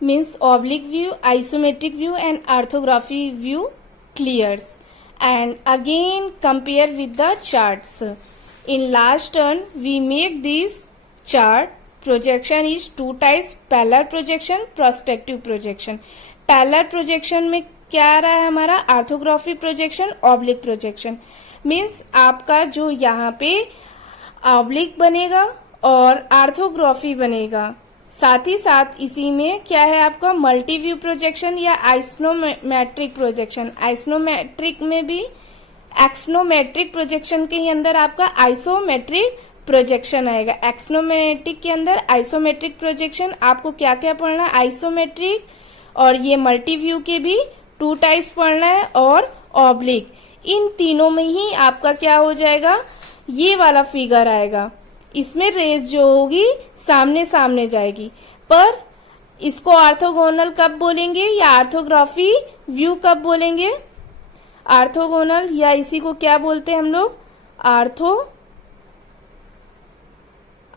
means oblique view, isometric view and orthography view clears. And again compare with the charts. In last turn we make this chart. Projection is two types, parallel projection, perspective projection. Parallel projection में क्या आ रहा है हमारा, orthography projection, oblique projection. Means आपका जो यहाँ पे oblique बनेगा और ऑर्थोग्राफी बनेगा, साथ ही साथ इसी में क्या है आपका मल्टी व्यू प्रोजेक्शन या आइसोमेट्रिक प्रोजेक्शन. आइसोमेट्रिक में भी एक्सोनोमेट्रिक प्रोजेक्शन के ही अंदर आपका आइसोमेट्रिक प्रोजेक्शन आएगा. एक्सोनोमेट्रिक के अंदर आइसोमेट्रिक प्रोजेक्शन. आपको क्या क्या पढ़ना है, आइसोमेट्रिक और ये मल्टी व्यू के भी टू टाइप्स पढ़ना है और ऑब्लिक. इन तीनों में ही आपका क्या हो जाएगा, ये वाला फिगर आएगा. इसमें रेस जो होगी सामने सामने जाएगी. पर इसको ऑर्थोगोनल कब बोलेंगे या ऑर्थोग्राफी व्यू कब बोलेंगे, ऑर्थोगोनल या इसी को क्या बोलते हैं हम लोग,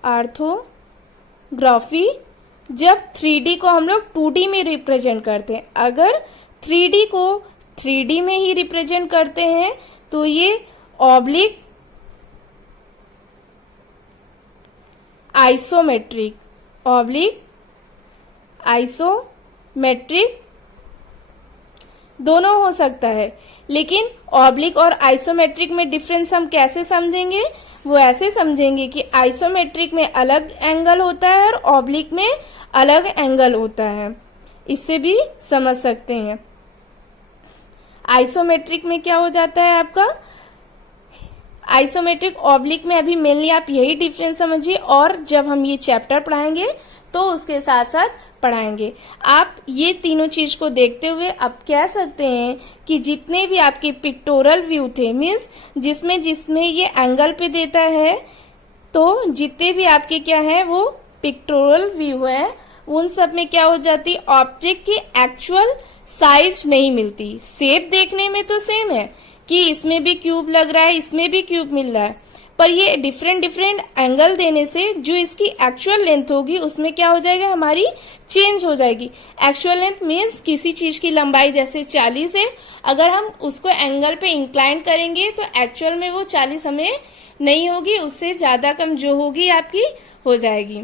ऑर्थोग्राफी. जब 3D को हम लोग 2D में रिप्रेजेंट करते हैं. अगर 3D को 3D में ही रिप्रेजेंट करते हैं तो ये ऑब्लिक आइसोमेट्रिक, ऑब्लिक आइसोमेट्रिक दोनों हो सकता है. लेकिन ऑब्लिक और आइसोमेट्रिक में डिफरेंस हम कैसे समझेंगे, वो ऐसे समझेंगे कि आइसोमेट्रिक में अलग एंगल होता है और ऑब्लिक में अलग एंगल होता है. इससे भी समझ सकते हैं. आइसोमेट्रिक में क्या हो जाता है आपका, आइसोमेट्रिक ऑब्लिक में अभी मेनली आप यही डिफरेंस समझिए, और जब हम ये चैप्टर पढ़ाएंगे तो उसके साथ साथ पढ़ाएंगे. आप ये तीनों चीज को देखते हुए आप कह सकते हैं कि जितने भी आपके पिक्टोरल व्यू थे, मीन्स जिसमें ये एंगल पे देता है, तो जितने भी आपके क्या है वो पिक्टोरल व्यू है, उन सब में क्या हो जाती, ऑब्जेक्ट की एक्चुअल साइज नहीं मिलती. शेप देखने में तो सेम है कि इसमें भी क्यूब लग रहा है, इसमें भी क्यूब मिल रहा है, पर ये डिफरेंट एंगल देने से जो इसकी एक्चुअल लेंथ होगी उसमें क्या हो जाएगा, हमारी चेंज हो जाएगी. एक्चुअल लेंथ मीन्स किसी चीज की लंबाई जैसे 40 है, अगर हम उसको एंगल पे इंक्लाइन करेंगे तो एक्चुअल में वो 40 हमें नहीं होगी, उससे ज्यादा कम जो होगी आपकी हो जाएगी.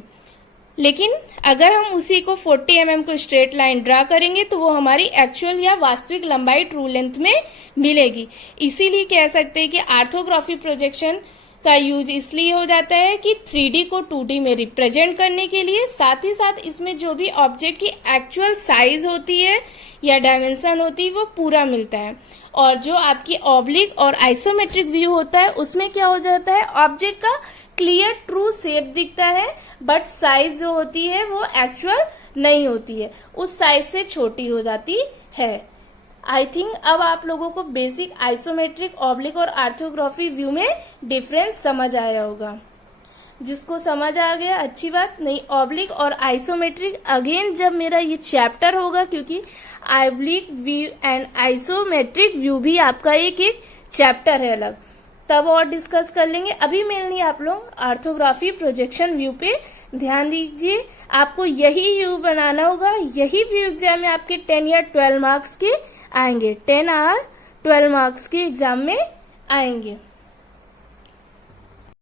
लेकिन अगर हम उसी को 40 mm को स्ट्रेट लाइन ड्रा करेंगे तो वो हमारी एक्चुअल या वास्तविक लंबाई ट्रू लेंथ में मिलेगी. इसीलिए कह सकते हैं कि ऑर्थोग्राफी प्रोजेक्शन का यूज इसलिए हो जाता है कि 3D को 2D में रिप्रेजेंट करने के लिए, साथ ही साथ इसमें जो भी ऑब्जेक्ट की एक्चुअल साइज होती है या डायमेंशन होती है वो पूरा मिलता है. और जो आपकी ऑब्लिक और आइसोमेट्रिक व्यू होता है उसमें क्या हो जाता है, ऑब्जेक्ट का क्लियर ट्रू शेप दिखता है, बट साइज जो होती है वो एक्चुअल नहीं होती है, उस साइज से छोटी हो जाती है. आई थिंक अब आप लोगों को बेसिक आइसोमेट्रिक, ऑब्लिक और ऑर्थोग्राफी व्यू में डिफरेंस समझ आया होगा. जिसको समझ आ गया अच्छी बात. नहीं, ऑब्लिक और आइसोमेट्रिक अगेन जब मेरा ये चैप्टर होगा, क्योंकि oblique view and isometric view भी आपका एक एक चैप्टर है अलग, तब और डिस्कस कर लेंगे. अभी मेनली आप लोग ऑर्थोग्राफी प्रोजेक्शन व्यू पे ध्यान दीजिए. आपको यही व्यू बनाना होगा. यही व्यू एग्जाम में आपके 10 या 12 मार्क्स के आएंगे. 10 और 12 मार्क्स के एग्जाम में आएंगे.